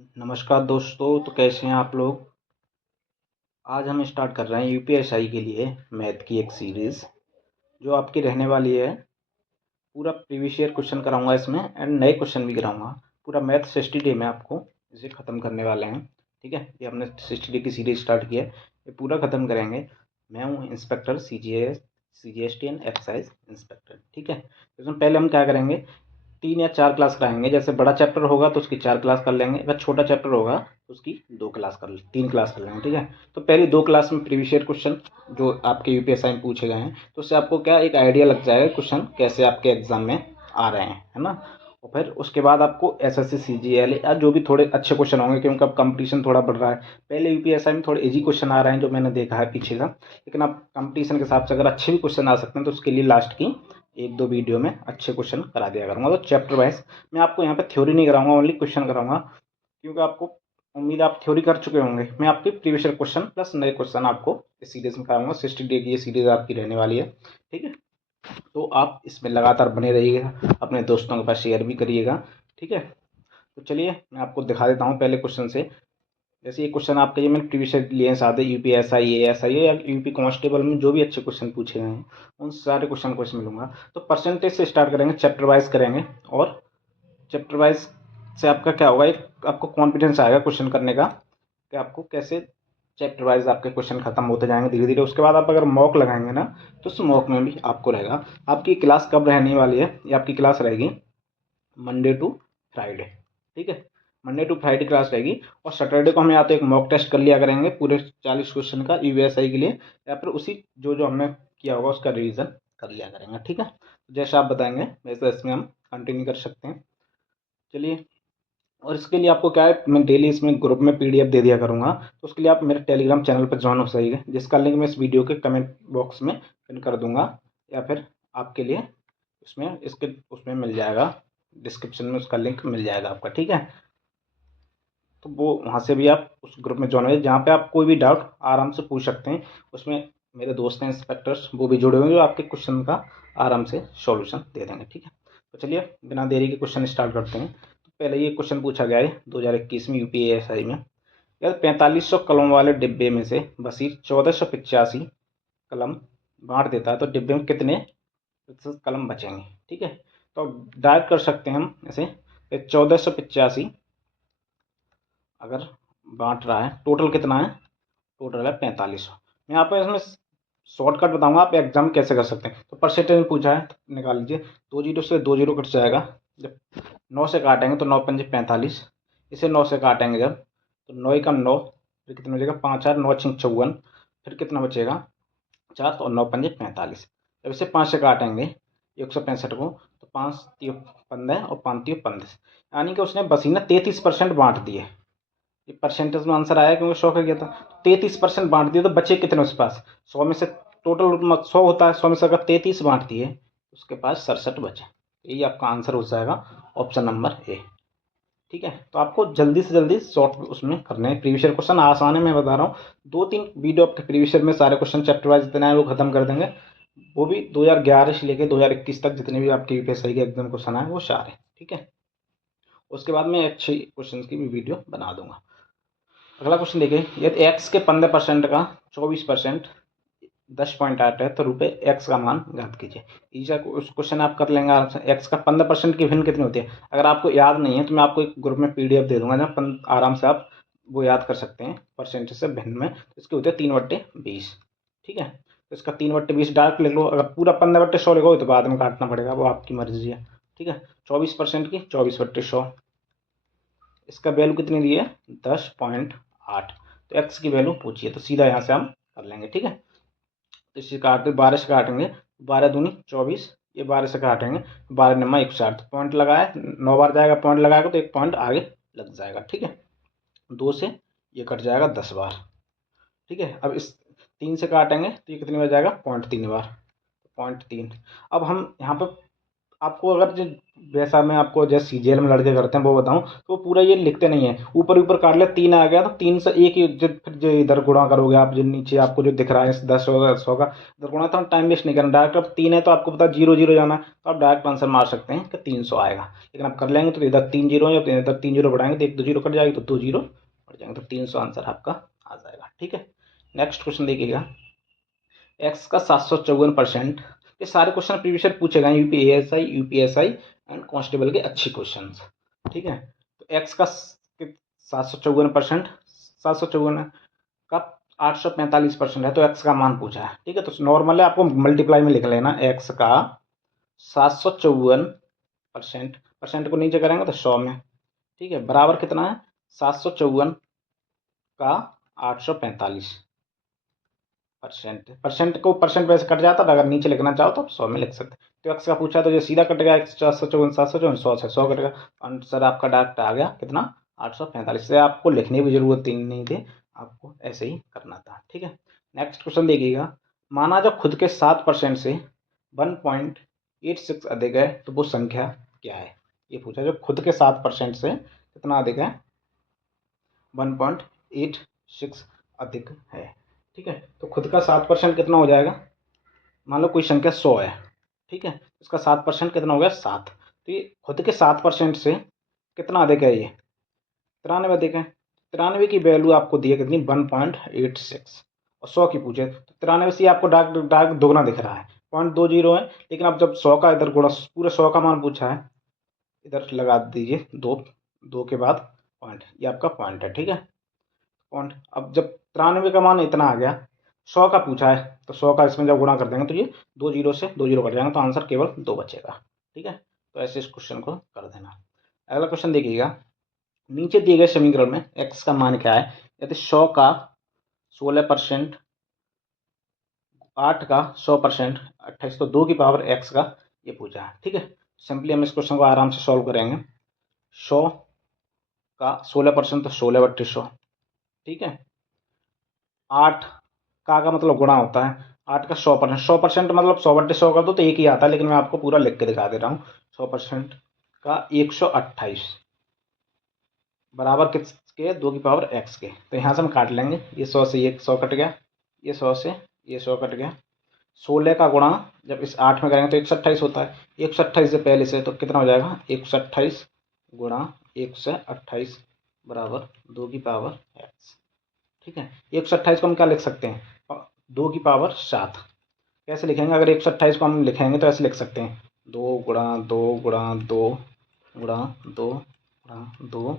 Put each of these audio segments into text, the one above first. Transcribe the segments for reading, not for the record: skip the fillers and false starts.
नमस्कार दोस्तों, तो कैसे हैं आप लोग। आज हम स्टार्ट कर रहे हैं यूपीएसआई के लिए मैथ की एक सीरीज़ जो आपकी रहने वाली है। पूरा प्रीवियस ईयर क्वेश्चन कराऊंगा इसमें एंड नए क्वेश्चन भी कराऊंगा। पूरा मैथ 60 डे में आपको इसे ख़त्म करने वाले हैं। ठीक है, ये हमने 60 डे की सीरीज़ स्टार्ट की है, ये पूरा ख़त्म करेंगे। मैं हूँ inspector CGST and excise inspector. ठीक है, इसमें पहले हम क्या करेंगे, 3 या 4 क्लास कराएंगे। जैसे बड़ा चैप्टर होगा तो उसकी 4 क्लास कर लेंगे, अगर छोटा चैप्टर होगा तो उसकी 3 क्लास कर लेंगे। ठीक है, तो पहली 2 क्लास में प्रीवियस ईयर क्वेश्चन जो आपके यूपीएसआई में पूछे गए हैं, तो उससे आपको क्या एक आइडिया लग जाएगा क्वेश्चन कैसे आपके एग्जाम में आ रहे हैं, है ना। और फिर उसके बाद आपको एसएससी सीजीएल या जो भी थोड़े अच्छे क्वेश्चन होंगे, क्योंकि अब कंपटीशन थोड़ा बढ़ रहा है। पहले यूपीएसआई में थोड़े इजी क्वेश्चन आ रहे हैं जो मैंने देखा है पीछे का, लेकिन अब कंपटीशन के हिसाब से अगर अच्छे भी क्वेश्चन आ सकते हैं तो उसके लिए लास्ट की 1-2 वीडियो में अच्छे क्वेश्चन करा दिया करूँगा। तो चैप्टर वाइज मैं आपको यहाँ पे थ्योरी नहीं कराऊंगा, ओनली क्वेश्चन कराऊंगा, क्योंकि आपको उम्मीद है आप थ्योरी कर चुके होंगे। मैं आपके प्रीवियस ईयर क्वेश्चन प्लस नए क्वेश्चन आपको इस सीरीज में कराऊंगा। 60 डे की ये सीरीज आपकी रहने वाली है। ठीक है, तो आप इसमें लगातार बने रहिएगा, अपने दोस्तों के पास शेयर भी करिएगा। ठीक है, तो चलिए मैं आपको दिखा देता हूँ पहले क्वेश्चन से। जैसे ये क्वेश्चन आपका, ये मैंने प्रीवियस ईयर लिए हैं सादे यूपीएसआई एएसआई या यूपी कांस्टेबल में जो भी अच्छे क्वेश्चन पूछे गए हैं उन सारे क्वेश्चन को इसमें लूँगा। तो परसेंटेज से स्टार्ट करेंगे, चैप्टर वाइज करेंगे, और चैप्टर वाइज से आपका क्या होगा, एक आपको कॉन्फिडेंस आएगा क्वेश्चन करने का कि आपको कैसे चैप्टर वाइज आपके क्वेश्चन खत्म होते जाएंगे धीरे धीरे। उसके बाद आप अगर मॉक लगाएंगे ना, तो उस मॉक में भी आपको रहेगा। आपकी क्लास कब रहने वाली है, ये आपकी क्लास रहेगी मंडे टू फ्राइडे। ठीक है, मंडे टू फ्राइडे क्लास रहेगी, और सैटरडे को हम या तो एक मॉक टेस्ट कर लिया करेंगे पूरे 40 क्वेश्चन का यूएसआई के लिए, या फिर उसी जो जो हमने किया होगा उसका रिवीजन कर लिया करेंगे। ठीक है, जैसे आप बताएंगे वैसे इसमें हम कंटिन्यू कर सकते हैं। चलिए, और इसके लिए आपको क्या है, मैं डेली इसमें ग्रुप में पीडीएफ दे दिया करूँगा, तो उसके लिए आप मेरे टेलीग्राम चैनल पर ज्वाइन हो सकेंगे, जिसका लिंक मैं इस वीडियो के कमेंट बॉक्स में पिन कर दूंगा, या फिर आपके लिए उसमें इसके उसमें मिल जाएगा, डिस्क्रिप्शन में उसका लिंक मिल जाएगा आपका। ठीक है, तो वो वहाँ से भी आप उस ग्रुप में ज्वाइन हो, जहाँ पे आप कोई भी डाउट आराम से पूछ सकते हैं। उसमें मेरे दोस्त हैं इंस्पेक्टर्स, वो भी जुड़े हुए हैं जो आपके क्वेश्चन का आराम से सॉल्यूशन दे देंगे। ठीक है, तो चलिए बिना देरी के क्वेश्चन स्टार्ट करते हैं। तो पहले ये क्वेश्चन पूछा गया है 2021 में यूपीएसआई में, यार 4500 कलम वाले डिब्बे में से बशीर 1485 कलम बांट देता है, तो डिब्बे में कितने प्रतिशत कलम बचेंगे। ठीक है, तो डायरेक्ट कर सकते हैं हम ऐसे, 1485 अगर बांट रहा है, टोटल कितना है, टोटल है 4500। मैं आपको इसमें शॉर्टकट बताऊंगा, आप एग्जाम कैसे कर सकते हैं। तो परसेंटेज में पूछा है तो निकाल लीजिए, 2 जीरो से 2 जीरो कट जाएगा, जब 9 से काटेंगे तो 9 पंजे 45, इसे 9 से काटेंगे जब, तो 9 का 9, फिर कितना बचेगा 5 4 9 6 54, फिर कितना बचेगा 4, और 9 पंजे 45। जब इसे 5 से काटेंगे 165 को, तो 5 3 15 और 5 3 15, यानी कि उसने बसीना 33% बांट दिए। ये परसेंटेज में आंसर आया क्योंकि 100 का गया था, 33% बांट दिए, तो बचे कितने उसके पास, 100 में से टोटल 100 होता है, 100 में से अगर 33 बांट दिए उसके पास 67 बचे। यही आपका आंसर हो जाएगा, ऑप्शन नंबर ए। ठीक है, तो आपको जल्दी से जल्दी शॉर्ट उसमें करने हैं। प्रीवियस ईयर क्वेश्चन आसान है, मैं बता रहा हूँ। 2-3 वीडियो आपके प्रीवियस ईयर में सारे क्वेश्चन चैप्टर वाइज जितने हैं वो खत्म कर देंगे, वो भी 2011 से लेकर 2021 तक जितने भी आपके यूपीएसआई के एग्जाम क्वेश्चन आए वो सारे। ठीक है, उसके बाद मैं अच्छी क्वेश्चन की भी वीडियो बना दूंगा। अगला क्वेश्चन देखिए, यदि एक्स के 15% का 24% 10.8 है, तो रुपये एक्स का मान ज्ञात कीजिए। इसी उस क्वेश्चन आप कर लेंगे आराम से। एक्स का 15% की भिन्न कितनी होती है, अगर आपको याद नहीं है तो मैं आपको एक ग्रुप में पीडीएफ दे दूंगा जहाँ आराम से आप वो याद कर सकते हैं परसेंटेज से भिन्न में। तो इसके होते हैं 3/20। ठीक है, तो इसका 3/20 डायरेक्ट लिख लो। अगर पूरा 15/100 लिखोगे तो बाद में काटना पड़ेगा, वो आपकी मर्जी है। ठीक है, 24% की 24/100, इसका वैल्यू कितनी दी है 10.8। तो एक्स की वैल्यू पूछिए, तो सीधा यहाँ से हम कर लेंगे। ठीक है, तो इसे काटते 12 से काटेंगे, 12 दूनी 24, ये 12 से काटेंगे, 12 नमा 160, पॉइंट लगाए 9 बार जाएगा, पॉइंट लगाएगा तो एक पॉइंट आगे लग जाएगा। ठीक है, 2 से ये कट जाएगा 10 बार। ठीक है, अब इस 3 से काटेंगे तो ये कितनी बार जाएगा 0.3 बार, 0.3। अब हम यहाँ पर आपको अगर जो वैसा मैं आपको जैसे सीजीएल में लड़के करते हैं वो बताऊं तो पूरा ये लिखते नहीं है, ऊपर ऊपर काट ले, 3 आ गया तो 3 से एक ही फिर जो इधर गुणा करोगे आप, जो नीचे आपको जो दिख रहा है 10 का इधर गुणा, तो टाइम वेस्ट नहीं करना, डायरेक्ट अब 3 है तो आपको पता 0 0 जाना है, तो आप डायरेक्ट आंसर मार सकते हैं कि 300 आएगा। लेकिन आप कर लेंगे तो इधर 3 जीरो है, इधर 3 जीरो बढ़ाएंगे तो 1 2 जीरो कट जाएगी, तो 2 जीरो बढ़ जाएंगे, तो 300 आंसर आपका आ जाएगा। ठीक है, नेक्स्ट क्वेश्चन देखिएगा, एक्स का 754%। ये सारे क्वेश्चन प्रीवियस ईयर पूछे गए, यूपीएसआई एंड कांस्टेबल के अच्छे क्वेश्चन। ठीक है, तो एक्स का 754%, 754 का 845% है, तो एक्स का मान पूछा है। ठीक है, तो नॉर्मल है, आपको मल्टीप्लाई में लिख लेना, एक्स का 754%, परसेंट को नीचे करेंगे तो 100 में। ठीक है, बराबर कितना है, 754 का 845%। परसेंट को परसेंट वैसे कट जाता है, अगर नीचे लिखना चाहो तो 100 में लिख सकते हैं। तो एक्स का पूछा तो ये सीधा कटेगा, एक्स 754 100 से 100 कटेगा, आंसर आपका डायरेक्ट आ गया कितना, 845 से आपको लिखने की जरूरत ही नहीं थी, आपको ऐसे ही करना था। ठीक है, नेक्स्ट क्वेश्चन देखिएगा, माना जब खुद के 7% से 1.86 अधिक है तो वो संख्या क्या है। ये पूछा, जब खुद के 7% से कितना अधिक है, 1.86 अधिक है। ठीक है, तो खुद का 7% कितना हो जाएगा, मान लो कोई संख्या 100 है। ठीक है, इसका 7% कितना हो गया, 7। तो ये खुद के 7% से कितना अधिक है, ये 93 अधिक है। 93 की वैल्यू आपको दी है कितनी, 1.86, और 100 की पूछे तो 93 से आपको डार्क डार्क दोगुना दिख रहा है, 0.20 है। लेकिन अब जब 100 का इधर गुणा, पूरे 100 का मान पूछा है, इधर लगा दीजिए दो, दो के बाद पॉइंट, ये आपका पॉइंट है। ठीक है, पॉइंट। अब जब 93 का मान इतना आ गया, 100 का पूछा है, तो 100 का इसमें जब गुणा कर देंगे तो ये 2 जीरो से 2 जीरो कट जाएंगे, तो आंसर केवल 2 बचेगा। ठीक है, तो ऐसे इस क्वेश्चन को कर देना। अगला क्वेश्चन देखिएगा, नीचे दिए गए समीकरण में एक्स का मान क्या है, यदि 100 का 16%, 8 का 100%, 28, तो 2 की पावर एक्स का ये पूछा है। ठीक है, सिंपली हम इस क्वेश्चन को आराम से सॉल्व करेंगे। 100 का 16% तो 16/100। ठीक है, 8 का मतलब गुणा होता है, 8 का 100%, 100% मतलब 100/100 कर दो तो एक ही आता है, लेकिन मैं आपको पूरा लिख के दिखा दे रहा हूँ। 100% का 128 बराबर किसके, 2 की पावर एक्स के। तो यहाँ से हम काट लेंगे, ये 100 से ये 100 कट गया, ये 100 से ये 100 कट गया। 16 का गुणा जब इस 8 में करेंगे तो 128 होता है, 128 से पहले से तो कितना हो जाएगा, 128 गुणा 128 बराबर 2 की पावर एक्स। ठीक है, 128 को हम क्या लिख सकते हैं, 2 की पावर 7। कैसे लिखेंगे, अगर 128 को हम लिखेंगे तो ऐसे लिख सकते हैं, 2 गुणा 2 गुणा 2 गुणा 2 गुणा 2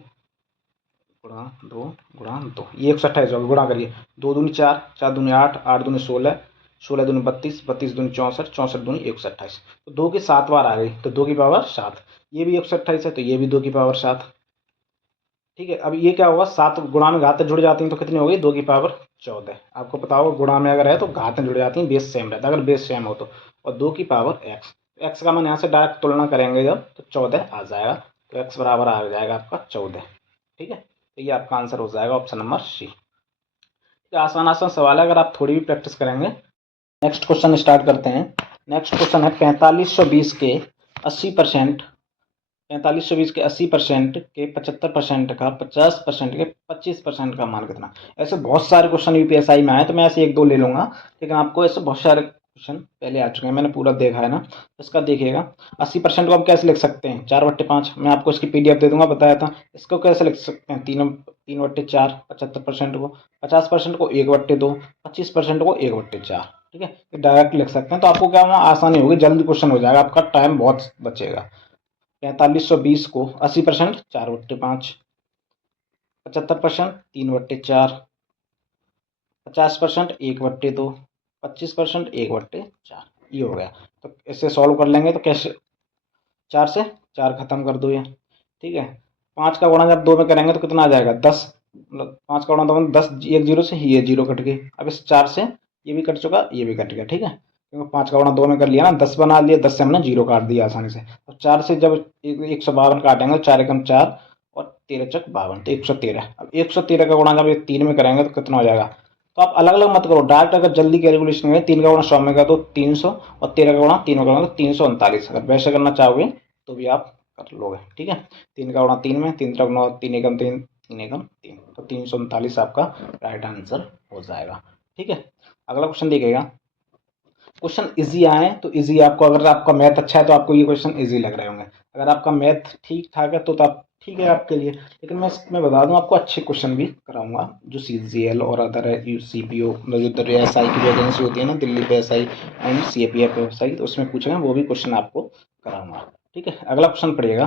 गुणा 2 गुणा 2, ये 128 होगा, गुणा करिए, 2 दूनी 4, 4 दूनी 8, 8 दूनी 16, 16 दूनी 32, 32 दूनी 64, 64 दूनी 128, तो 2 की 7 बार आ गई, तो 2 की पावर 7। ये भी 128 है तो ये भी 2 की पावर 7। ठीक है, अब ये क्या होगा, 7 गुणा में घातें जुड़ जाती हैं तो कितनी होगी, 2 की पावर 14। आपको पता होगा गुणा में अगर है तो घातें जुड़ जाती हैं, बेस सेम रहता है अगर बेस सेम हो तो। और 2 की पावर एक्स, एक्स का मान यहाँ से डायरेक्ट तुलना करेंगे जब तो 14 आ जाएगा, तो एक्स बराबर आ जाएगा आपका 14। ठीक है, तो ये आपका आंसर हो जाएगा ऑप्शन नंबर सी। आसान आसान सवाल है, अगर आप थोड़ी भी प्रैक्टिस करेंगे। नेक्स्ट क्वेश्चन स्टार्ट करते हैं। नेक्स्ट क्वेश्चन है 4520 के 80%, 4520 के 80% के 75% का 50% के 25% का मान कितना। ऐसे बहुत सारे क्वेश्चन यूपीएसआई में आए, तो मैं ऐसे एक दो ले लूंगा, लेकिन आपको ऐसे बहुत सारे क्वेश्चन पहले आ चुके हैं, मैंने पूरा देखा है ना। इसका देखिएगा, 80% को हम कैसे लिख सकते हैं, 4/5। मैं आपको इसकी पीडीएफ दे दूंगा, बताया था। इसको कैसे लिख सकते हैं, 3/4। 75% को, 50% को 1/2, 25% को 1/4। ठीक है, डायरेक्ट लिख सकते हैं, तो आपको क्या वहाँ आसानी होगी, जल्दी क्वेश्चन हो जाएगा, आपका टाइम बहुत बचेगा। 4520 को 80% 4/5, 75% 3/4, 50% 1/2, 25% 1/4, ये हो गया। तो इसे सॉल्व कर लेंगे तो कैसे, 4 से 4 खत्म कर दो ये। ठीक है, 5 का गुणा जब 2 में करेंगे तो कितना आ जाएगा, 10, मतलब 5 का गुणा 2 में 10, एक जीरो से ये जीरो कट गई। अब इस 4 से ये भी कट चुका, ये भी कट गया। ठीक है, क्योंकि 5 का गुणा 2 में कर लिया ना, 10 बना लिया, 10 से हमने जीरो काट दिया आसानी से। अब 4 से जब 152 काटेंगे तो 4 एकम 4 और 13 चक 52, तो 113। अब 113 का गुणा जब 3 में करेंगे तो कितना हो जाएगा, तो आप अलग अलग मत करो, डायरेक्ट अगर जल्दी कैलकुलेशन करें 3 का गुणा 100 में का तो 300 और 13 का गुणा 3 में करोगे तो 339। अगर वैसे करना चाहोगे तो भी आप कर लोगे, ठीक है। 3 का गुणा 3 में 3 3 गुणा 3 एकम 3 3 एकम 3 तो 339 आपका राइट आंसर हो जाएगा, ठीक है। अगला क्वेश्चन देखिएगा। क्वेश्चन इजी आए तो इजी, आपको अगर आपका मैथ अच्छा है तो आपको ये क्वेश्चन इजी लग रहे होंगे। अगर आपका मैथ ठीक ठाक है तो आप ठीक है आपके लिए, लेकिन मैं बता दूं आपको अच्छे क्वेश्चन भी कराऊंगा जो CGL और अदर CPO मतलब जो SI की जो एजेंसी होती है ना, दिल्ली पे SI एंड CAPF SI, तो उसमें पूछेंगे वो भी क्वेश्चन आपको कराऊंगा, ठीक है। अगला क्वेश्चन पढ़िएगा।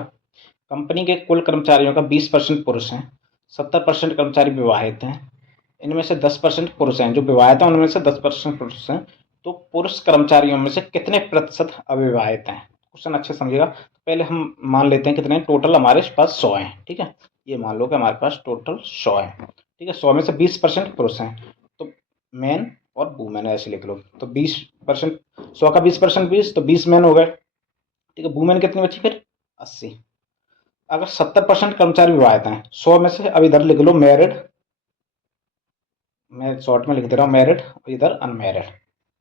कंपनी के कुल कर्मचारियों का 20% पुरुष हैं, 70% कर्मचारी विवाहित हैं, इनमें से 10% पुरुष हैं, जो विवाहित हैं उनमें से 10% पुरुष हैं, तो पुरुष कर्मचारियों में से कितने प्रतिशत अविवाहित हैं। क्वेश्चन अच्छे समझिएगा। पहले हम मान लेते हैं कितने टोटल हमारे पास 100 हैं, ठीक है। ये मान लो कि हमारे पास टोटल 100 हैं, ठीक है। 100 में से 20% पुरुष हैं, तो मैन और वुमेन ऐसे लिख लो। तो 20%, 100 का 20% 20, तो 20 मैन हो गए, ठीक है। वुमेन कितनी बची फिर 80। अगर 70% कर्मचारी विवाहित हैं, 100 में से अब इधर लिख लो मैरिड, मैं शॉर्ट में लिख दे रहा हूँ मैरिड, इधर अनमैरिड,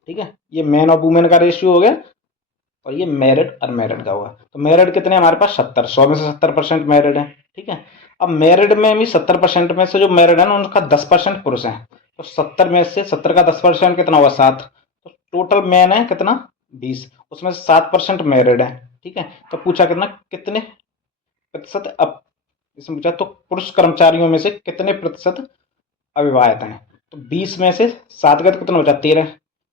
ठीक है। ये मैन और वुमेन का रेशियो हो गया और ये मैरिड अनमैरिड का हुआ। तो मैरिड कितने हमारे पास 70, 100 में से 70% मैरिड है, ठीक है। अब मैरिड में भी 70% में से जो मैरिड है ना उनका 10% पुरुष है, तो 70 में से 70 का 10% कितना हुआ 7, तो टोटल मैन है कितना 20, उसमें से 7% मैरिड है, ठीक है। तो पूछा कितना कितने प्रतिशत, अब इसमें पूछा तो पुरुष कर्मचारियों में से कितने प्रतिशत अविवाहित हैं। तो 20 में से 7 गए तो कितना बचा 13,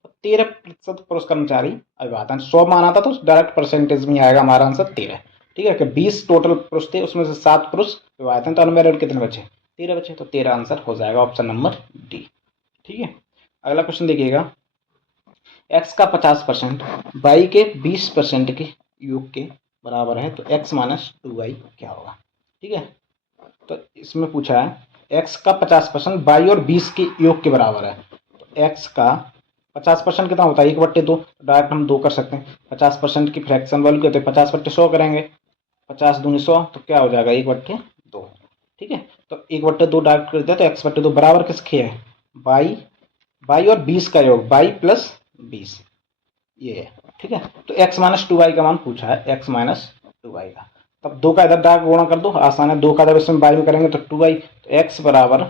तो 13% पुरुष कर्मचारी अविवाहित हैं। 100 माना था तो डायरेक्ट परसेंटेज में आएगा हमारा आंसर 13, ठीक है। कि 20 टोटल पुरुष थे उसमें से 7 पुरुष विवाहित हैं, तो अनमैरिड कितने बचे 13 बचे, तो 13 आंसर हो जाएगा ऑप्शन नंबर डी, ठीक है। अगला क्वेश्चन देखिएगा। एक्स का 50% वाई के 20% के योग के बराबर है, तो एक्स माइनस 2y क्या होगा, ठीक है। तो इसमें पूछा है x का 50% वाई और 20 के योग के बराबर है, तो x का 50% कितना होता है 1/2, डायरेक्ट हम 2 कर सकते हैं। 50% की फ्रैक्शन वैल्यू कहते हैं 50/100 करेंगे, 50 दूनी 100, तो क्या हो जाएगा 1/2, ठीक है। तो 1/2 डायरेक्ट कर दिया तो x/2 बराबर किसके है वाई और 20 का योग, वाई प्लस 20 ये है, ठीक है। तो x माइनस 2y का मान पूछा है, x माइनस 2y का, तब 2 का इधर डायरेक्ट गुणा कर दो, आसान है। 2 का जब इसमें y में करेंगे तो 2y, तो x बराबर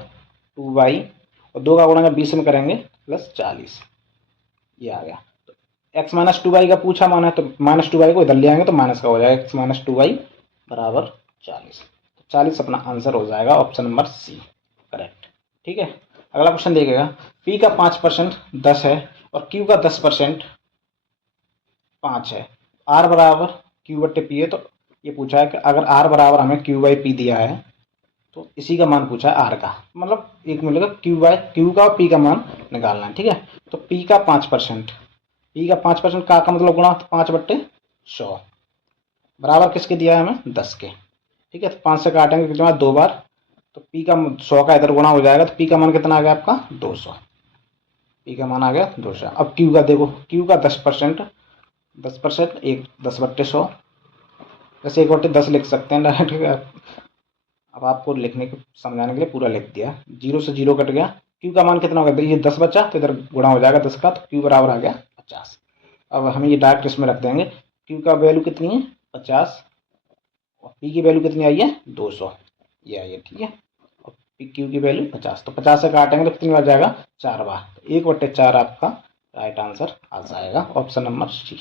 2y और 2 का गुणा जब 20 में करेंगे प्लस 40, ये आ गया। तो x माइनस 2y का पूछा मान है, तो माइनस 2y को इधर ले आएंगे तो माइनस का हो जाएगा, x माइनस 2y बराबर 40, तो 40 अपना आंसर हो जाएगा ऑप्शन नंबर सी करेक्ट, ठीक है। अगला क्वेश्चन देखिएगा। p का 5% 10 है और q का 10% 5 है, आर बराबर क्यू बट्टे पी है, तो ये पूछा है कि अगर आर बराबर हमें क्यू बाई पी दिया है तो इसी का मान पूछा है आर का, मतलब एक मिलेगा क्यू का और पी का मान निकालना है, ठीक है। तो पी का 5%, पी का 5% का मतलब गुणा, तो 5/100 बराबर किसके दिया है हमें 10 के, ठीक है। तो 5 से काटेंगे कितना 2 बार, तो पी का 100 का इधर गुणा हो जाएगा, तो पी का मान कितना आ गया आपका 200, पी का मान आ गया 200। अब क्यू का देखो, क्यू का 10%, 10% एक 10/100, वैसे 1/10 लिख सकते हैं डायरेक्ट, अब आपको लिखने के समझाने के लिए पूरा लिख दिया। 0 से 0 कट गया, क्यू का मान कितना होगा, ये 10 बचा तो इधर गुणा हो जाएगा 10 का, तो क्यू बराबर आ गया 50। अब हम ये डायरेक्ट इसमें रख देंगे, क्यू का वैल्यू कितनी है 50 और पी की वैल्यू कितनी आई है 200, ये आई है, ठीक है। और क्यू की वैल्यू 50, तो 50 से काटेंगे तो कितनी बार जाएगा 4 बार, तो 1/4 आपका राइट आंसर आ जाएगा ऑप्शन नंबर सी,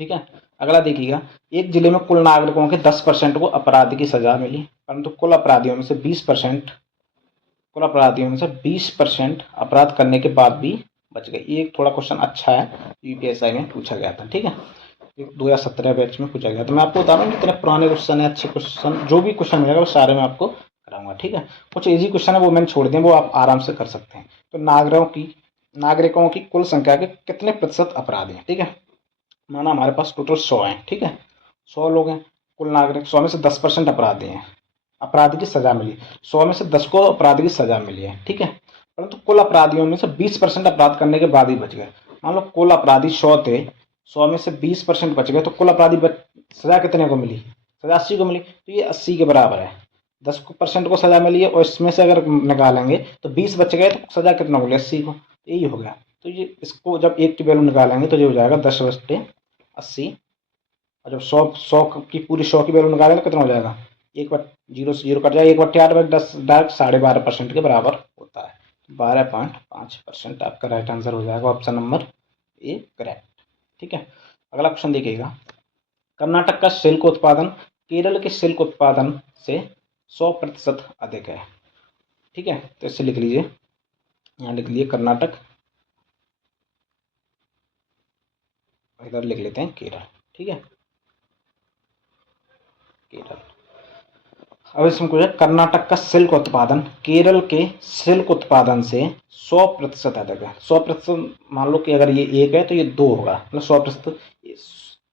ठीक है। अगला देखिएगा। एक जिले में कुल नागरिकों के 10% को अपराध की सजा मिली, परंतु कुल अपराधियों में से 20% अपराध करने के बाद भी बच गए। ये थोड़ा क्वेश्चन अच्छा है, यूपीएसआई में पूछा गया था, ठीक है। 2017 बैच में पूछा गया था। मैं आपको बता रहा हूँ जितने पुराने क्वेश्चन है, अच्छे क्वेश्चन जो भी क्वेश्चन मिलेगा वो सारे मैं आपको कराऊंगा, ठीक है। कुछ इजी क्वेश्चन है वो मैंने छोड़ दिए, वो आप आराम से कर सकते हैं। तो नागरिकों की कुल संख्या के कितने प्रतिशत अपराधी हैं, ठीक है। माना हमारे पास टोटल 100 हैं, ठीक है। 100 लोग हैं कुल नागरिक, 100 में से 10% अपराधी हैं, अपराध की सजा मिली, 100 में से 10 को अपराध की सजा मिली है, ठीक है। परंतु कुल अपराधियों में से 20% अपराध करने के बाद ही बच गए। मान लो कुल अपराधी 100 थे, 100 में से 20% बच गए, तो कुल अपराधी सजा कितने को मिली, सजा 80 को मिली, तो ये 80 के बराबर है। 10% को सजा मिली है और इसमें से अगर निकालेंगे तो 20 बच गए, तो सजा कितना हो गया 80 को, यही हो गया। तो ये इसको जब 1 की वैल्यू निकालेंगे तो ये हो जाएगा 10/80। और जब 100 की पूरी 100 की वैल्यू निकालेंगे तो कितना हो जाएगा, 0 से 0 कट जाएगा, 1/8/10 डायरेक्ट 12.5% के बराबर होता है। 12.5% आपका राइट आंसर हो जाएगा, ऑप्शन नंबर ए करेक्ट। ठीक है, अगला क्वेश्चन देखिएगा। कर्नाटक का सिल्क उत्पादन केरल के सिल्क उत्पादन से 100% अधिक है। ठीक है, तो इसे लिख लीजिए, यहाँ लिख लीजिए कर्नाटक, इधर लिख लेते हैं केरल। ठीक है, केरल। अब इसमें कुछ है, कर्नाटक का सिल्क उत्पादन केरल के सिल्क उत्पादन से 100% अधिक है। 100% मान लो कि अगर ये 1 है तो ये 2 होगा, मतलब 100%।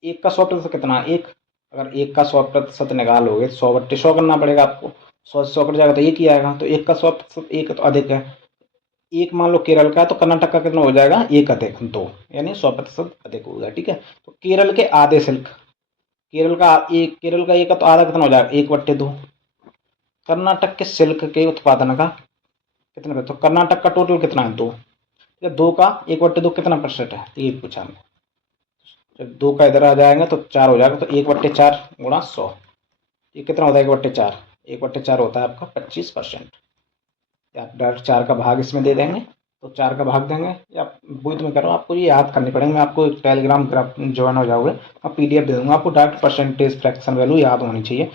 1 का 100% कितना, 1। अगर 1 का 100% निकालोगे 100/100 करना पड़ेगा आपको, 100 से 100 कट जाएगा तो 1 ही आएगा। तो 1 का 100% 1 तो अधिक है, 1 मान लो केरल का, तो कर्नाटक का कितना हो जाएगा, 1 अधिक 2, यानी 100% अधिक होगा। ठीक है, तो केरल के आधे सिल्क, केरल का एक का तो आधा कितना हो जाएगा, 1/2। कर्नाटक के सिल्क के उत्पादन का कितना है, तो कर्नाटक का टोटल कितना है, 2। ठीक है, 2 का 1/2 कितना % है, तो ये पूछा हमने। जब 2 का इधर आ जाएगा तो 4 हो जाएगा, तो 1/4 गुणा 100, ये कितना होता है, 1/4। 1/4 होता है आपका 25%। आप डायरेक्ट 4 का भाग इसमें दे देंगे, तो 4 का भाग देंगे, या वही तो मैं कह रहा हूँ, आपको ये याद करनी पड़ेगी। मैं आपको टेलीग्राम ग्रुप ज्वाइन हो जाओगे, मैं PDF दे दूँगा आपको, डायरेक्ट परसेंटेज फ्रैक्शन वैल्यू याद होनी चाहिए,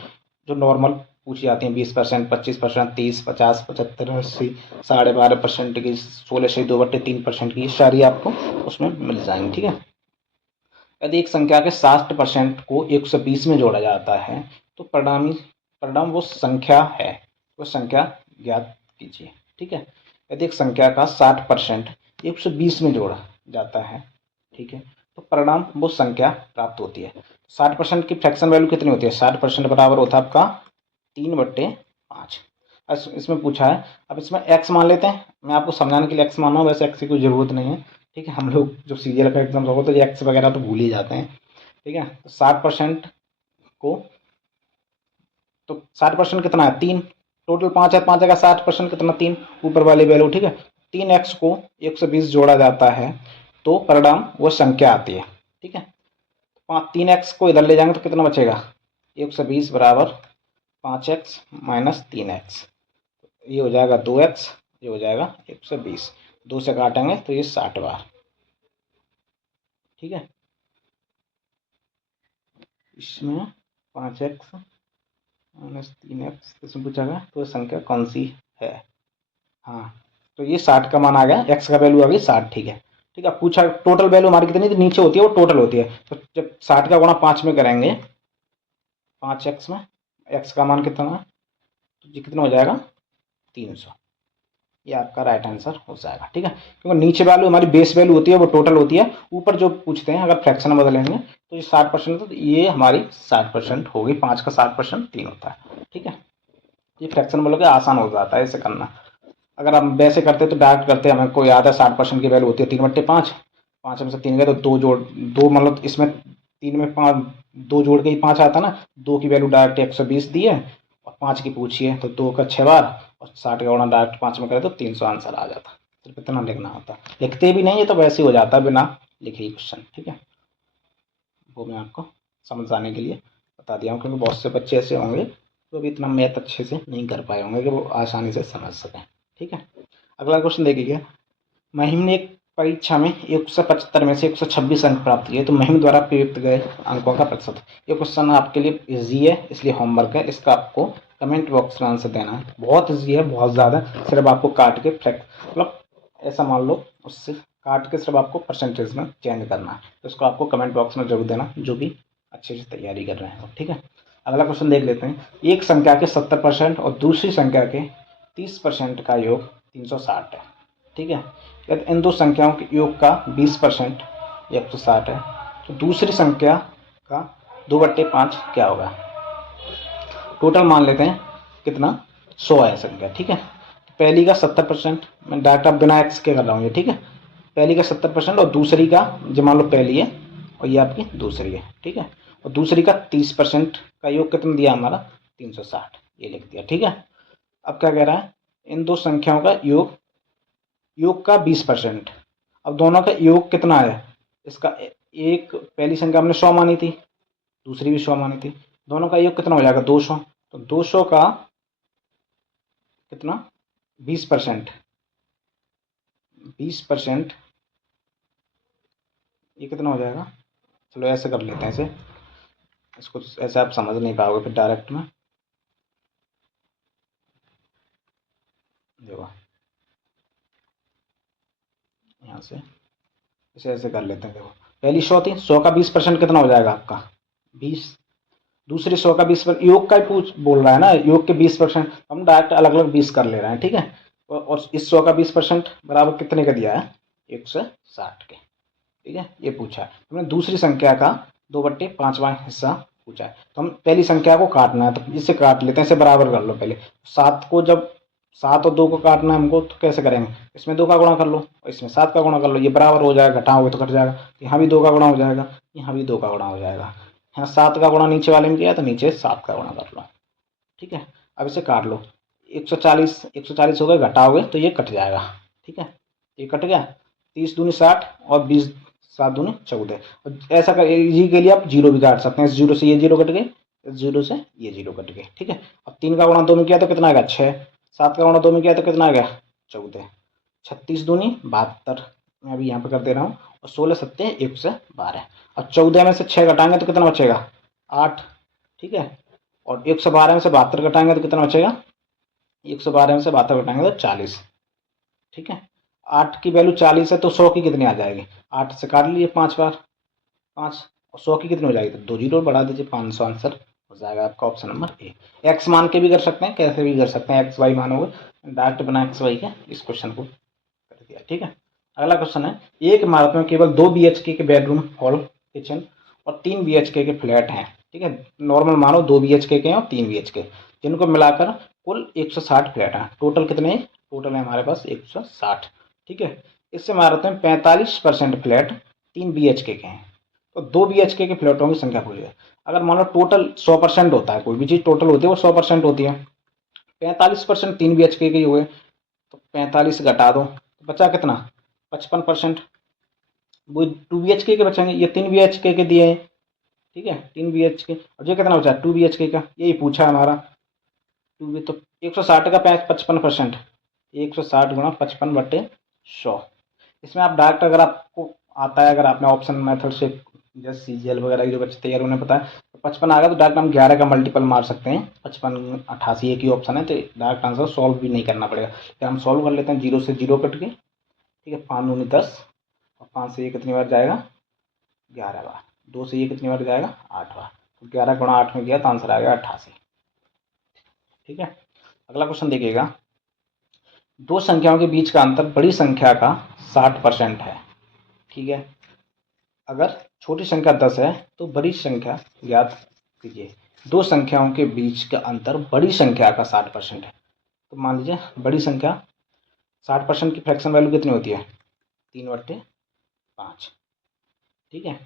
जो नॉर्मल पूछी जाती हैं, 20%, 25%, 30, 50, 75, 80, 12.5% की, 16 से 2/3% की, सारी आपको उसमें मिल जाएंगी। ठीक है, यदि एक संख्या के 60% को 120 में जोड़ा जाता है तो परिणाम वो संख्या है, वो संख्या ज्ञात कीजिए। ठीक है, यदि एक संख्या का 60% 120 में जोड़ा जाता है, ठीक है, तो परिणाम वो संख्या प्राप्त होती है। 60% की फ्रैक्शन वैल्यू कितनी होती है, 60% बराबर होता है आपका 3/5। इसमें पूछा है, अब इसमें x मान लेते हैं, मैं आपको समझाने के लिए x माना हूँ, वैसे x की कोई ज़रूरत नहीं है। ठीक है, हम लोग जब सीजीएल का एग्जाम होगा तो ये x वगैरह तो भूल ही जाते हैं। ठीक है, तो 60% को, तो 60% कितना है, 3। टोटल 5 है, 5 का 60% कितना, 3, ऊपर वाली वैल्यू। ठीक है, 3x को 120 जोड़ा जाता है तो परिणाम वो संख्या आती है। ठीक है, 3x को इधर ले जाएंगे तो कितना बचेगा, 120 बराबर 5x माइनस 3x, ये हो जाएगा 2x, ये हो जाएगा 120, 2 से काटेंगे तो ये 60 बार। ठीक है, इसमें 5x माइनस 3x इसमें पूछा गया, तो संख्या कौन सी है। हाँ, तो ये 60 का मान आ गया, x का वैल्यू आ गई 60। ठीक है, ठीक है, पूछा टोटल वैल्यू हमारी कितनी थी, नीचे होती है वो टोटल होती है, तो जब 60 का गुणा 5 में करेंगे, 5x में x का मान कितना है, तो ये कितना हो जाएगा 300, ये आपका राइट आंसर हो जाएगा। ठीक है, क्योंकि नीचे वैल्यू हमारी बेस वैल्यू होती है वो टोटल होती है, ऊपर जो पूछते हैं अगर फ्रैक्शन बदलेंगे तो ये 60%, तो ये हमारी 60% होगी, 5 का 60% 3 होता है। ठीक है, ये फ्रैक्शन बोलोगे आसान हो जाता है इसे करना। अगर हम वैसे करते तो डायरेक्ट करते, हमें को याद है 60% की वैल्यू होती है 3/5, 5 में से 3 गए तो 2 जोड़ 2, मतलब इसमें 3 में 5, 2 जोड़ के ही 5 आता ना, 2 की वैल्यू डायरेक्ट 120 दी है और 5 की पूछी है, तो 2 का 6 बार और 60 का गुणा डायरेक्ट 5 में करे तो 300 आंसर आ जाता। सिर्फ इतना लिखना होता, लिखते भी नहीं है तो वैसे ही हो जाता बिना लिखे ही क्वेश्चन। ठीक है, वो मैं आपको समझ आने के लिए बता दिया हूँ, क्योंकि बहुत से बच्चे ऐसे होंगे जो भी इतना मैथ अच्छे से नहीं कर पाए होंगे कि वो आसानी से समझ सकें। ठीक है, अगला क्वेश्चन देखिए, महिम ने एक परीक्षा में 175 में से 126 अंक प्राप्त किए, तो महिम द्वारा प्राप्त गए अंकों का प्रतिशत। ये क्वेश्चन आपके लिए इजी है, इसलिए होमवर्क है, इसका आपको कमेंट बॉक्स में आंसर देना है। बहुत इजी है, बहुत ज़्यादा, सिर्फ आपको काट के मतलब ऐसा मान लो, उससे काट के सिर्फ आपको परसेंटेज में चेंज करना है, तो इसको आपको कमेंट बॉक्स में जरूर देना, जो भी अच्छे से तैयारी कर रहे हैं। ठीक है, अगला क्वेश्चन देख लेते हैं। एक संख्या के 70% और दूसरी संख्या के 30% का योग 360 है। ठीक है, यदि इन दो संख्याओं के योग का 20% 160 है, तो दूसरी संख्या का 2/5 क्या होगा। टोटल मान लेते हैं कितना, 100 है संख्या। ठीक है, पहली का 70%, मैं डायरेक्ट अब बिना एक्स के कर रहा हूँ ये। ठीक है, पहली का 70% और दूसरी का, जो मान लो पहली है और ये आपकी दूसरी है। ठीक है, और दूसरी का 30% का योग कितना दिया हमारा, 360। ये लिख दिया। ठीक है, अब क्या कह रहा है, इन दो संख्याओं का योग का 20%। अब दोनों का योग कितना है, इसका एक पहली संख्या हमने 100 मानी थी, दूसरी भी 100 मानी थी, दोनों का योग कितना हो जाएगा 200। तो 200 का कितना 20%, 20% ये कितना हो जाएगा। चलो ऐसे कर लेते हैं, इसे इसको ऐसे आप समझ नहीं पाओगे फिर डायरेक्ट में। देखो यहाँ से इसे ऐसे कर लेते हैं। देखो पहली 100 थी, 100 का 20% कितना हो जाएगा आपका 20। दूसरी 100 का 20%, योग का ही पूछ बोल रहा है ना, योग के 20%, हम डायरेक्ट अलग अलग 20 कर ले रहे हैं। ठीक है, और इस 100 का 20% बराबर कितने का दिया है 160 के। ठीक है, ये पूछा है हमने। दूसरी संख्या का 2/5वां हिस्सा पूछा है, तो हम पहली संख्या को काटना है, तो इसे काट लेते हैं, इसे बराबर कर लो पहले। 7 को जब 7 और 2 को काटना है हमको, तो कैसे करेंगे, इसमें 2 का गुणा कर लो और इसमें 7 का गुणा कर लो, ये बराबर हो जाएगा, घटाओगे तो घट जाएगा। यहाँ भी 2 का गुणा हो जाएगा, यहाँ भी 2 का गुणा हो जाएगा। यहाँ 7 का गुणा नीचे वाले में किया तो नीचे 7 का गुणा कर लो। ठीक है, अब इसे काट लो, 140 हो गए, घटाओगे तो ये कट जाएगा। ठीक है, ये कट गया, 30 दूनी 60 और 20 7 दूनी 14। ऐसा कर जी के लिए आप जीरो भी काट सकते हैं, इस जीरो से ये जीरो कट गए, इस जीरो से ये जीरो कट गए। ठीक है, अब 3 का गुणा 2 में किया तो कितना आ गया 6, 7 का गुणा 2 में किया तो कितना आ गया 14, 36 दूनी 72, मैं अभी यहाँ पे कर दे रहा हूँ, और 16 सत्ते 112, और 14 में से 6 घटाएंगे तो कितना बचेगा 8। ठीक है, और 112 में से 72 घटाएंगे तो कितना बचेगा, 112 में से 72 घटाएंगे तो 40। ठीक है, 8 की वैल्यू 40 है तो 100 की कितनी आ जाएगी, 8 से काट लीजिए 5 बार, 5, और 100 की कितनी हो जाएगी, तो 2 जीरो बढ़ा दीजिए, 500 आंसर हो जाएगा आपका ऑप्शन नंबर ए। एक्स मान के भी कर सकते हैं, कैसे भी कर सकते हैं, एक्स वाई मानोगे, डायरेक्ट बना एक्स वाई का इस क्वेश्चन को कर दिया। ठीक है, अगला क्वेश्चन है, एक इमारत में केवल 2 BHK के बेडरूम, हॉल, किचन और 3 BHK के फ्लैट हैं। ठीक है, नॉर्मल मानो 2 BHK के हैं और 3 BHK, जिनको मिलाकर कुल 160 फ्लैट हैं। टोटल कितने, टोटल है हमारे पास 160। ठीक है, इस इमारत में 45% फ्लैट 3 BHK के हैं, तो 2 BHK के फ्लैटों की संख्या पूछी है। अगर मान लो टोटल 100% होता है, कोई भी चीज़ टोटल होती है वो 100% होती है, 45% 3 BHK के हुए, तो 45 घटा दो तो बचा कितना 55%, वो 2 BHK के बचेंगे, ये 3 BHK के दिए हैं। ठीक है, 3 BHK, और ये कितना बचा 2 BHK का, यही पूछा है हमारा 2 तो 160 का 55%, 160 गुणा 55/100। इसमें आप डायरेक्ट अगर आपको आता है, अगर आपने ऑप्शन मेथड से जैसे CGL वगैरह की जो बच्चे तैयार उन्हें पता है, तो 55 आ गया तो डायरेक्ट हम 11 का मल्टीपल मार सकते हैं, 55 88 एक ही ऑप्शन है, तो डायरेक्ट आंसर सॉल्व भी नहीं करना पड़ेगा। फिर हम सॉल्व कर लेते हैं, 0 से 0 कट के। ठीक है, 5 दूनी 10, और 5 से ये कितनी बार जाएगा 11 बार, 2 से ये कितनी बार जाएगा 8 बार, तो 11 गुणा 8 में गया तो आंसर आ गया 88। ठीक है, अगला क्वेश्चन देखिएगा, दो संख्याओं के बीच का अंतर बड़ी संख्या का 60% है। ठीक है, अगर छोटी संख्या 10 है तो बड़ी संख्या ज्ञात कीजिए। दो संख्याओं के बीच का अंतर बड़ी संख्या का 60% है, तो मान लीजिए बड़ी संख्या 60% की फ्रैक्शन वैल्यू कितनी होती है 3/5। ठीक है,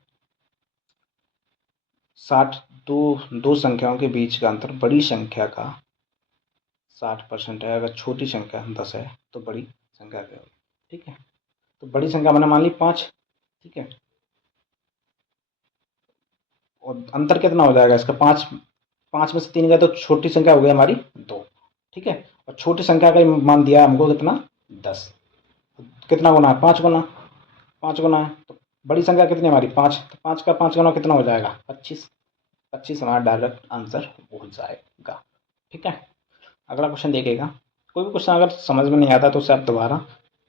60 दो संख्याओं के बीच का अंतर बड़ी संख्या का 60% है, अगर छोटी संख्या 10 है तो बड़ी संख्या क्या होगी। ठीक है, तो बड़ी संख्या मैंने मान ली 5। ठीक है, और अंतर कितना हो जाएगा इसका 5, 5 में से 3 गए तो छोटी संख्या हो गई हमारी 2। ठीक है, और छोटी संख्या का मान दिया है हमको कितना 10, कितना गुना है 5 गुना, 5 गुना है, तो बड़ी संख्या कितनी हमारी 5, तो 5 का 5 गुना कितना हो जाएगा 25, 25 हमारा डायरेक्ट आंसर हो जाएगा। ठीक है, अगला क्वेश्चन देखिएगा, कोई भी क्वेश्चन अगर समझ में नहीं आता तो उसे आप दोबारा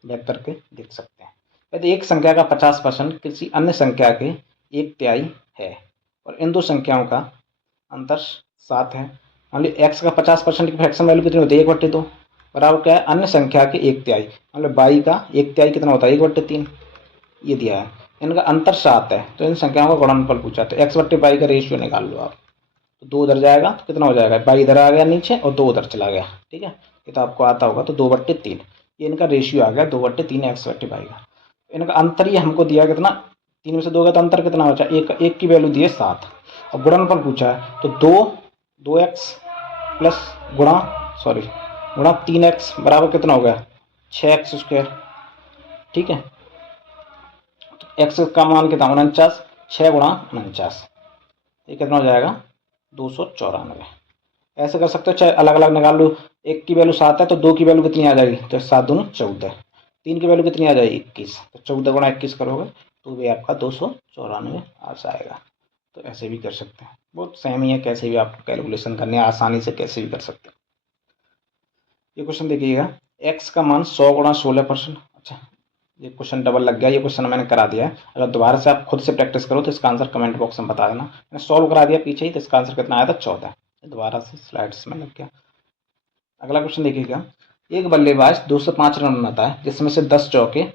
बैक करके देख सकते हैं। यदि एक संख्या का 50% किसी अन्य संख्या के 1/3 है और इन दो संख्याओं का अंतर 7 है, मान लीजिए एक्स का 50% की फ्रैक्शन वैल्यू कितनी होती है 1/2, बराबर क्या है अन्य संख्या के 1/3, मतलब वाई का 1/3 कितना होता है 1/3, ये दिया है, इनका अंतर 7 है, तो इन संख्याओं का गुणनफल पूछा, तो x/y का रेशियो निकाल लो आप, तो 2 उधर जाएगा तो कितना हो जाएगा, y इधर आ गया नीचे और 2 उधर चला गया। ठीक है, ये तो आपको आता होगा, तो 2/3, ये इनका रेशियो आ गया 2/3 x/y का। इनका अंतर ही हमको दिया कितना, 3 में से 2 का तो अंतर कितना बचा, एक की वैल्यू दी है 7, और गुणनफल पूछा है तो 2x प्लस गुणा गुणा 3x बराबर कितना हो गया 6x²। ठीक है, एक्स का मान कितना 49, 6 × 49 ये कितना हो जाएगा 294। ऐसे कर सकते हो, चाहे अलग अलग निकाल लो। एक की वैल्यू 7 है तो 2 की वैल्यू कितनी आ जाएगी, तो 7 दूनी 14। 3 की वैल्यू कितनी आ जाएगी 21, तो 14 × 21 करोगे तो भी आपका 294 आ जाएगा। तो ऐसे भी कर सकते हैं, बहुत सेम ही है, कैसे भी आपको कैलकुलेशन करनी है आसानी से कैसे भी कर सकते हैं। ये क्वेश्चन देखिएगा, एक्स का मान 100 × 16%। अच्छा, ये क्वेश्चन डबल लग गया, ये क्वेश्चन मैंने करा दिया है। अगर दोबारा से आप खुद से प्रैक्टिस करो तो इसका आंसर कमेंट बॉक्स में बता देना। मैंने सॉल्व करा दिया पीछे ही, तो इसका आंसर कितना आया था 14। दोबारा से स्लाइड्स में लग गया। अगला क्वेश्चन देखिएगा, एक बल्लेबाज 205 रन बनाता है जिसमें से 10 चौके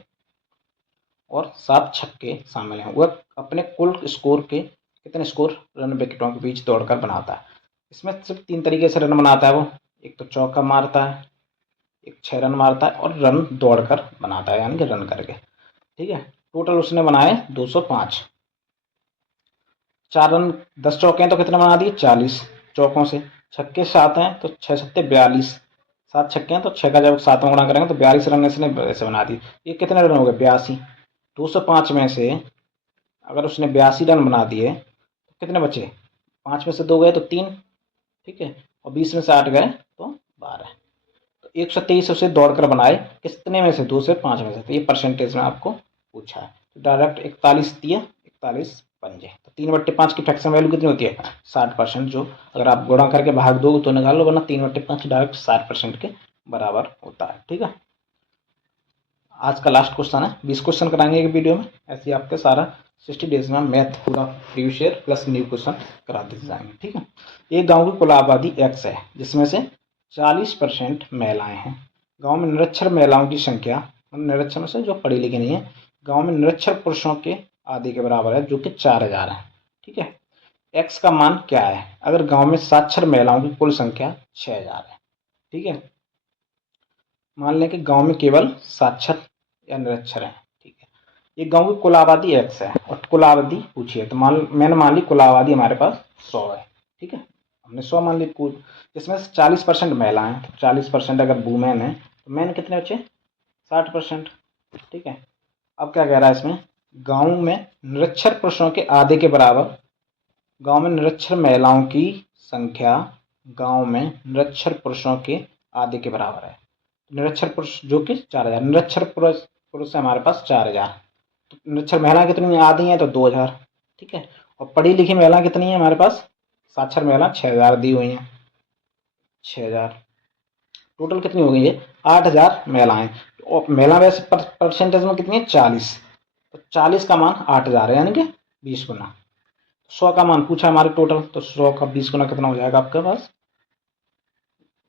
और 7 छक्के शामिल हैं। वह अपने कुल स्कोर के कितने स्कोर रन विकेटों के बीच दौड़कर बनाता है। इसमें सिर्फ 3 तरीके से रन बनाता है वो, एक तो चौका मारता है, एक 6 रन मारता है और रन दौड़कर बनाता है, यानी कि रन करके। ठीक है, टोटल उसने बनाए 205। 4 रन 10 चौके हैं तो कितने बना दिए 40 चौकों से। छक्के 7 हैं तो 6 7 42, 7 छक्के हैं तो 6 का जब 7 में गुणा करेंगे तो 42 रन इसने ऐसे बना दिए। ये कितने रन हो गए 82। 205 में से अगर उसने 82 रन बना दिए तो कितने बचे, 5 में से 2 गए तो 3। ठीक है, और 20 में से 8 गए तो 12। तो 123 उसे दौड़कर बनाए कितने में से, 2 से 5 में से। तो ये परसेंटेज में आपको पूछा है, तो डायरेक्ट 41 दिया, 41 पंजे। तो 3/5 की फ्रैक्शन वैल्यू कितनी होती है 60%, जो अगर आप गुणा करके भाग दोगे तो निकाल लो, वरना 3/5 डायरेक्ट 60% के बराबर होता है। ठीक है, आज का लास्ट क्वेश्चन है, 20 क्वेश्चन कराएंगे एक वीडियो में। ऐसे ही आपके सारा 60 डेज में मैथ पूरा previous year plus new question कराते जाएंगे। ठीक है, एक गांव की कुल आबादी x है जिसमें से 40% महिलाएं हैं। गांव में निरक्षर महिलाओं की संख्या, निरक्षर में से जो पढ़ी लिखी नहीं है, गांव में निरक्षर पुरुषों के आधे के बराबर है जो कि 4000 है। ठीक है, x का मान क्या है अगर गांव में साक्षर महिलाओं की कुल संख्या 6000 है। ठीक है, मान लें कि गांव में केवल साक्षर या निरक्षर है। ठीक है, ये गांव की कुल आबादी x है और कुल आबादी पूछिए, तो मैंने मान ली कुल आबादी हमारे पास 100 है। ठीक है, हमने 100 मान ली कुल, जिसमें 40% महिला हैं, तो 40% अगर वुमेन है तो मैन कितने बचे 60%। ठीक है, अब क्या कह रहा है इसमें, गांव में निरक्षर पुरुषों के आधे के बराबर, गांव में निरक्षर महिलाओं की संख्या गांव में निरक्षर पुरुषों के आधे के बराबर है। निरक्षर पुरुष जो कि 4000, निरक्षर पुरुष है हमारे पास 4000, तो निरक्षर महिला कितनी आधी हैं तो 2000। ठीक है, और पढ़ी लिखी महिला कितनी है हमारे पास, साक्षर महिला 6000 दी हुई हैं, 6000। टोटल कितनी हो गई है 8000 महिलाएं। और महिला वैसे परसेंटेज में कितनी है 40, तो 40 का मान 8000 है, यानी कि 20 गुना। 100 का मान पूछा हमारे टोटल, तो 100 का 20 गुना कितना हो जाएगा आपके पास,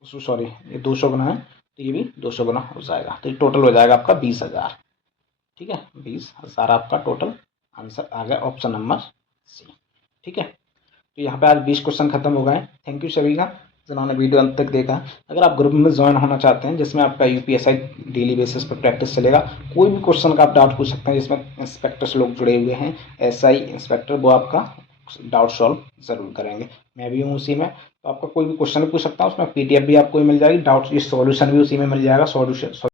सॉरी ये 200 गुना है तो ये भी 200 गुना हो जाएगा, तो ये टोटल हो जाएगा आपका 20,000। ठीक है, 20,000 आपका टोटल आंसर आ गया, ऑप्शन नंबर सी। ठीक है, तो यहाँ पे आज 20 क्वेश्चन खत्म हो गए। थैंक यू सभी का जिन्होंने वीडियो अंत तक देखा। अगर आप ग्रुप में ज्वाइन होना चाहते हैं जिसमें आपका यूपीएसआई डेली बेसिस पर प्रैक्टिस चलेगा, कोई भी क्वेश्चन का आप डाउट पूछ सकते हैं, जिसमें इंस्पेक्टर्स लोग जुड़े हुए हैं, एसआई इंस्पेक्टर, वो आपका डाउट सॉल्व ज़रूर करेंगे। मैं भी हूँ उसी में, तो आपका कोई भी क्वेश्चन पूछ सकता हूँ, उसमें पीडीएफ भी आपको मिल जाएगी, डाउट ये सॉल्यूशन भी उसी में मिल जाएगा, सॉल्यूशन